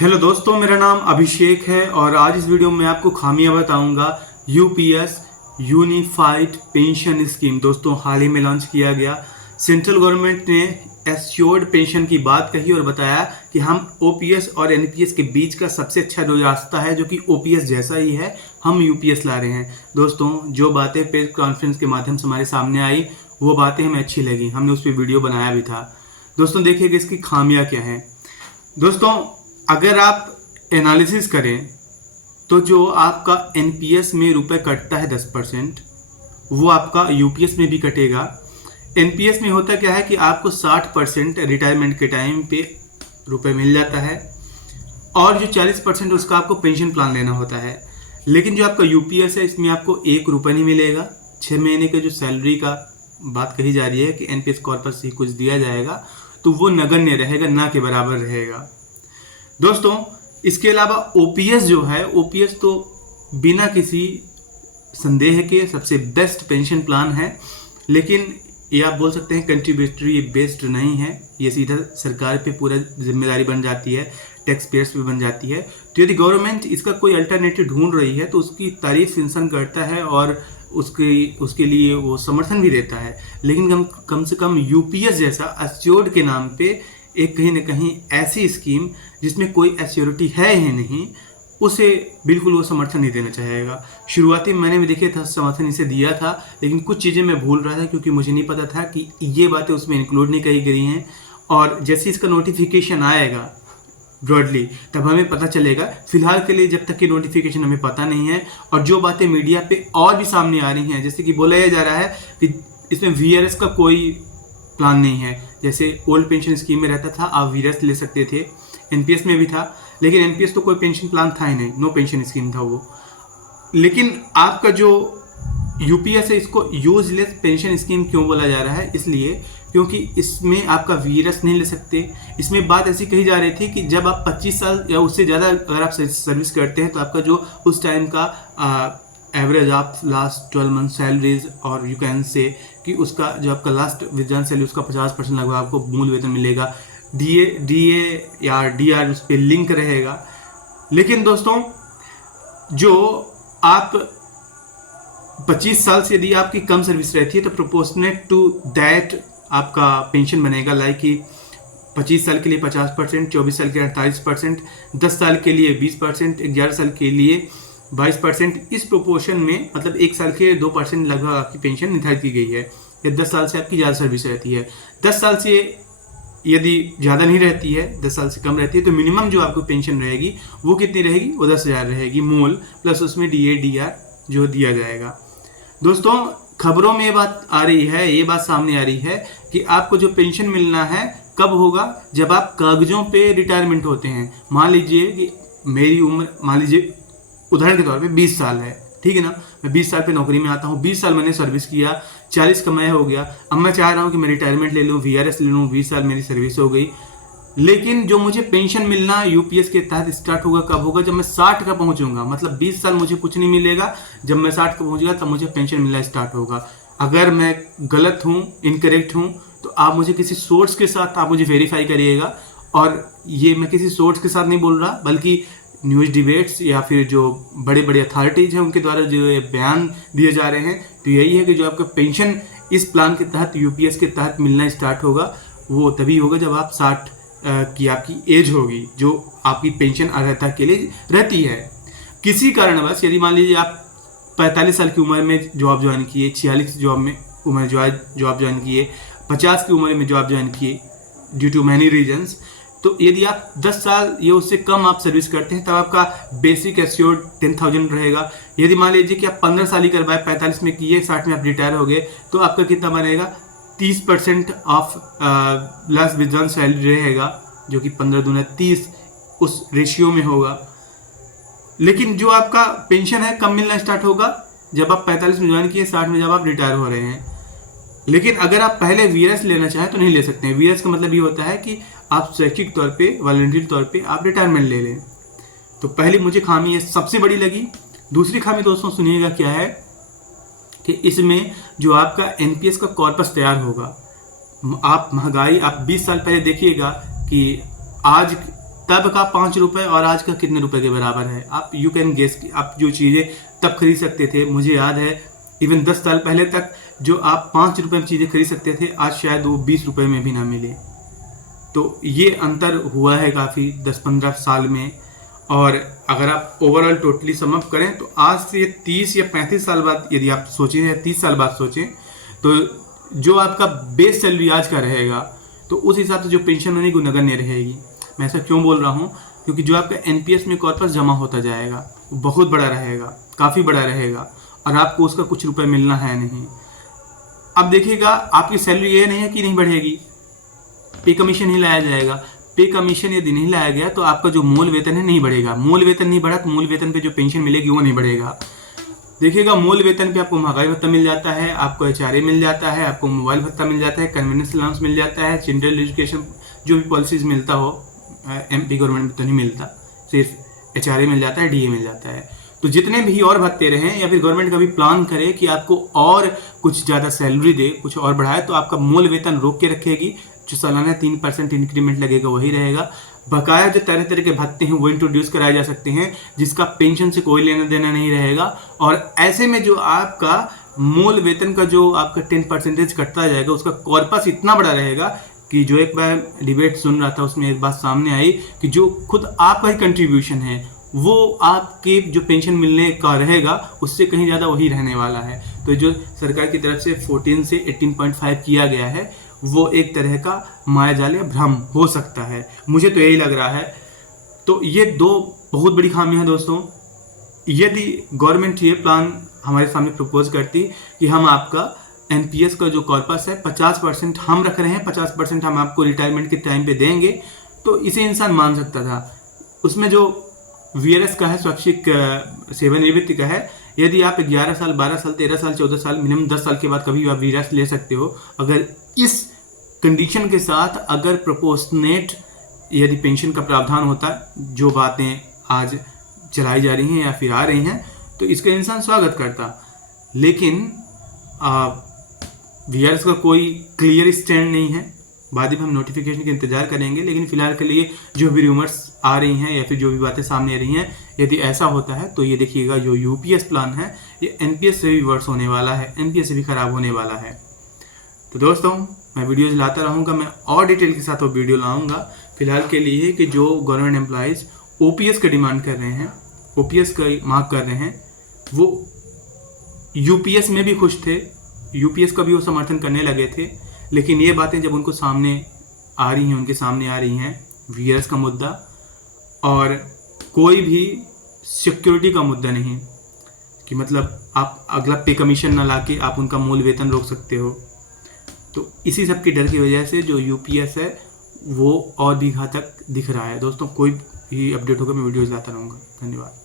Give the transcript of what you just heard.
Hello दोस्तों, मेरा नाम अभिषेक है और आज इस वीडियो में आपको खामियां बताऊंगा यूपीएस यूनिफाइड पेंशन स्कीम। दोस्तों, हाल ही में लॉन्च किया गया। सेंट्रल गवर्नमेंट ने एश्योर्ड पेंशन की बात कही और बताया कि हम ओपीएस और एनपीएस के बीच का सबसे अच्छा जो रास्ता है, जो कि ओपीएस जैसा ही है, हम यूपीएस ला रहे हैं। दोस्तों, जो बातें प्रेस कॉन्फ्रेंस के माध्यम से हमारे सामने आई वो बातें हमें अच्छी लगी, हमने उस पर वीडियो बनाया भी था। दोस्तों, देखिए कि इसकी खामियां क्या हैं। दोस्तों, अगर आप एनालिसिस करें तो जो आपका एनपीएस में रुपए कटता है 10%, वो आपका यूपीएस में भी कटेगा। एनपीएस में होता क्या है कि आपको 60% रिटायरमेंट के टाइम पे रुपए मिल जाता है और जो 40% उसका आपको पेंशन प्लान लेना होता है। लेकिन जो आपका यूपीएस है, इसमें आपको 1 रुपये नहीं मिलेगा। 6 महीने के जो सैलरी का बात कही जा रही है कि एनपीएस कॉर्पस से कुछ दिया जाएगा, तो वो नगण्य रहेगा, ना के बराबर रहेगा। दोस्तों, इसके अलावा ओपीएस जो है, ओपीएस तो बिना किसी संदेह के सबसे बेस्ट पेंशन प्लान है। लेकिन ये आप बोल सकते हैं कंट्रीब्यूटरी बेस्ड नहीं है, ये सीधा सरकार पे पूरा जिम्मेदारी बन जाती है, टैक्स पेयर्स पे बन जाती है। तो यदि गवर्नमेंट इसका कोई अल्टरनेटिव ढूंढ रही है तो उसकी तारीफ इंसान करता है और उसके लिए वो समर्थन भी देता है। लेकिन कम से कम यूपीएस जैसा एश्योर्ड के नाम पे एक कहीं ना कहीं ऐसी स्कीम जिसमें कोई एश्योरिटी है ही नहीं, उसे बिल्कुल वो समर्थन नहीं देना चाहेगा। शुरुआती में मैंने भी देखा था, समर्थन इसे दिया था, लेकिन कुछ चीज़ें मैं भूल रहा था क्योंकि मुझे नहीं पता था कि ये बातें उसमें इंक्लूड नहीं करी गई हैं। और जैसे इसका नोटिफिकेशन आएगा ब्रॉडली, तब हमें पता चलेगा। फिलहाल के लिए जब तक कि नोटिफिकेशन हमें पता नहीं है, और जो बातें मीडिया पे और भी सामने आ रही हैं, जैसे कि बोला जा रहा है कि इसमें वीआरएस का कोई प्लान नहीं है। जैसे ओल्ड पेंशन स्कीम में रहता था, आप वीआरएस ले सकते थे, एनपीएस में भी था, लेकिन एनपीएस तो कोई पेंशन प्लान था ही नहीं, नो पेंशन स्कीम था वो। लेकिन आपका जो यूपीएस है, इसको यूजलेस पेंशन स्कीम क्यों बोला जा रहा है? इसलिए क्योंकि इसमें आपका वीआरएस नहीं ले सकते। इसमें बात ऐसी कही जा रही थी कि जब आप 25 साल या उससे ज़्यादा अगर आप सर्विस करते हैं तो आपका जो उस टाइम का average of last 12 month salaries, और यू कैन से कि उसका जो आपका लास्ट विद्रान सैलरी उसका 50% लगभग आपको मूल वेतन मिलेगा। डीए या डीआर उस पर लिंक रहेगा। लेकिन दोस्तों, जो आप 25 साल से यदि आपकी कम सर्विस रहती है तो प्रोपोर्शनेट टू दैट आपका पेंशन बनेगा। लाइक कि 25 साल के लिए 50%, 24 साल के लिए 48%, 10 साल के लिए 20%, 11 साल के लिए 22%। इस प्रोपोर्शन में मतलब 1 साल के 2% लगभग आपकी पेंशन निर्धारित की गई है। या 10 साल से आपकी ज़्यादा सर्विस रहती है। 10 साल से यदि ज़्यादा नहीं रहती है, 10 साल से कम रहती है, तो मिनिमम जो आपको पेंशन रहेगी वो कितनी रहेगी? वो 10,000 रहेगी मूल, प्लस उसमें डीए डीआर जो दिया जाएगा। दोस्तों, खबरों में ये बात आ रही है, ये बात सामने आ रही है कि आपको जो पेंशन मिलना है कब होगा? जब आप कागजों पे रिटायरमेंट होते हैं। मान लीजिए कि मेरी उम्र, मान लीजिए उदाहरण के तौर पे 20 साल है, ठीक है ना। मैं 20 साल पे नौकरी में आता हूँ, 20 साल मैंने सर्विस किया, 40 कमाया हो गया। अब मैं चाह रहा हूँ कि मैं रिटायरमेंट ले लूँ, वीआरएस ले लूँ, 20 साल मेरी सर्विस हो गई। लेकिन जो मुझे पेंशन मिलना यूपीएस के तहत स्टार्ट होगा कब होगा? जब मैं 60 का पहुंचूंगा। मतलब 20 साल मुझे कुछ नहीं मिलेगा, जब मैं 60 का पहुंचूंगा तब मुझे पेंशन मिलना स्टार्ट होगा। अगर मैं गलत हूं, इनकरेक्ट हूं, तो आप मुझे किसी सोर्स के साथ आप मुझे वेरीफाई करिएगा। और ये मैं किसी सोर्स के साथ नहीं बोल रहा, बल्कि न्यूज़ डिबेट्स या फिर जो बड़े बड़े अथॉरिटीज हैं उनके द्वारा जो बयान दिए जा रहे हैं, तो यही है कि जो आपका पेंशन इस प्लान के तहत, यूपीएस के तहत मिलना स्टार्ट होगा, वो तभी होगा जब आप 60 की आपकी एज होगी, जो आपकी पेंशन अर्हता के लिए रहती है। किसी कारणवश यदि मान लीजिए आप 45 साल की उम्र में जॉब ज्वाइन किए, 46 जॉब में उम्र जॉब ज्वाइन किए, 50 की उम्र में जॉब ज्वाइन किए ड्यू टू मैनी रीजन्स, तो यदि आप 10 साल या उससे कम आप सर्विस करते हैं तब आपका बेसिक एश्योर्ड 10,000 रहेगा। यदि मान लीजिए कि आप 15 साल ही करवाए, 45 में किए, 60 में आप रिटायर हो गए, तो आपका कितना बनेगा? 30% ऑफ लास्ट विद्रान सैलरी रहेगा, जो कि 15 दूना 30 उस रेशियो में होगा। लेकिन जो आपका पेंशन है कब मिलना स्टार्ट होगा? जब आप 45 में ज्वाइन किए, 60 में जब आप रिटायर हो रहे हैं। लेकिन अगर आप पहले वीआरएस लेना चाहें तो नहीं ले सकते हैं। वीआरएस का मतलब ये होता है कि आप स्वैच्छिक तौर पे, वॉलंटरी तौर पे आप रिटायरमेंट ले लें। तो पहली मुझे खामी ये सबसे बड़ी लगी। दूसरी खामी दोस्तों सुनिएगा क्या है कि इसमें जो आपका एनपीएस का कॉर्पस तैयार होगा, आप महंगाई, आप 20 साल पहले देखिएगा कि आज तब का 5 रुपये और आज का कितने रुपए के बराबर है। आप यू कैन गेस कि आप जो चीज़ें तब खरीद सकते थे, मुझे याद है इवन 10 साल पहले तक जो आप 5 रुपये में चीज़ें खरीद सकते थे, आज शायद वो 20 रुपये में भी ना मिले। तो ये अंतर हुआ है काफ़ी 10-15 साल में। और अगर आप ओवरऑल टोटली सम अप करें तो आज से 30 या 35 साल बाद यदि आप सोचें या 30 साल बाद सोचें तो जो आपका बेस सैलरी आज का रहेगा तो उस हिसाब से जो पेंशन होने की नगण्य रहेगी। मैं ऐसा क्यों बोल रहा हूँ, क्योंकि जो आपका एनपीएस में कॉर्पस जमा होता जाएगा वो बहुत बड़ा रहेगा, काफ़ी बड़ा रहेगा, और आपको उसका कुछ रुपए मिलना है नहीं। अब देखिएगा आपकी सैलरी ये नहीं है कि नहीं बढ़ेगी, पे कमीशन ही लाया जाएगा। पे कमीशन यदि नहीं लाया गया तो आपका जो मूल वेतन है नहीं बढ़ेगा। मूल वेतन नहीं बढ़ा तो मूल वेतन पे जो पेंशन मिलेगी वो नहीं बढ़ेगा। देखिएगा मूल वेतन पे आपको महंगाई भत्ता मिल जाता है, आपको एचआरए मिल जाता है, आपको मोबाइल भत्ता मिल जाता है, कन्वीनियंस अलाउंस मिल जाता है, चिल्ड्रन एजुकेशन जो भी पॉलिसीज मिलता हो, एमपी गवर्नमेंट में तो नहीं मिलता, सिर्फ एचआरए मिल जाता है, डीए मिल जाता है। तो जितने भी और भत्ते रहें या फिर गवर्नमेंट कभी प्लान करे कि आपको और कुछ ज़्यादा सैलरी दे, कुछ और बढ़ाए, तो आपका मूल वेतन रोक के रखेगी। जो सालाना 3% इंक्रीमेंट लगेगा वही रहेगा। बकाया जो तरह तरह के भत्ते हैं वो इंट्रोड्यूस कराए जा सकते हैं जिसका पेंशन से कोई लेना देना नहीं रहेगा। और ऐसे में जो आपका मूल वेतन का जो आपका 10% कटता जाएगा उसका कॉर्पस इतना बड़ा रहेगा कि जो एक बार डिबेट सुन रहा था उसमें एक बात सामने आई कि जो खुद आपका ही कंट्रीब्यूशन है वो आपके जो पेंशन मिलने का रहेगा उससे कहीं ज़्यादा वही रहने वाला है। तो जो सरकार की तरफ से 14 से 18.5 किया गया है वो एक तरह का मायाजाल या भ्रम हो सकता है, मुझे तो यही लग रहा है। तो ये दो बहुत बड़ी खामियां हैं दोस्तों। यदि गवर्नमेंट ये प्लान हमारे सामने प्रपोज करती कि हम आपका एनपीएस का जो कॉर्पस है 50% हम रख रहे हैं, 50% हम आपको रिटायरमेंट के टाइम पे देंगे, तो इसे इंसान मान सकता था। उसमें जो वीआरएस का है, स्वैच्छिक सेवानिवृत्ति का है, यदि आप 11 साल 12 साल 13 साल 14 साल मिनिमम 10 साल के बाद कभी आप वीआरएस ले सकते हो। अगर इस कंडीशन के साथ अगर प्रोपोर्शनेट यदि पेंशन का प्रावधान होता, जो बातें आज चलाई जा रही हैं या फिर आ रही हैं, तो इसका इंसान स्वागत करता। लेकिन वीआरएस का कोई क्लियर स्टैंड नहीं है। बाद में हम नोटिफिकेशन का इंतजार करेंगे, लेकिन फिलहाल के लिए जो भी रूमर्स आ रही हैं या फिर जो भी बातें सामने आ रही हैं, यदि ऐसा होता है तो ये देखिएगा जो यूपीएस प्लान है ये एनपीएस से भी वर्स होने वाला है, एनपीएस से भी खराब होने वाला है। तो दोस्तों मैं वीडियोज़ लाता रहूँगा, मैं और डिटेल के साथ वो वीडियो लाऊँगा। फिलहाल के लिए कि जो गवर्नमेंट एम्प्लॉयज़ ओपीएस का डिमांड कर रहे हैं, ओपीएस का मांग कर रहे हैं, वो यूपीएस में भी खुश थे, यूपीएस का भी वो समर्थन करने लगे थे। लेकिन ये बातें जब उनको सामने आ रही हैं, उनके सामने आ रही हैं वीआरएस का मुद्दा और कोई भी सिक्योरिटी का मुद्दा नहीं कि मतलब आप अगला पे कमीशन ना लाके आप उनका मूल वेतन रोक सकते हो, तो इसी सब की डर की वजह से जो यूपीएस है वो और भी घातक दिख रहा है। दोस्तों कोई भी अपडेट होगा मैं वीडियोज़ लाता रहूँगा। धन्यवाद।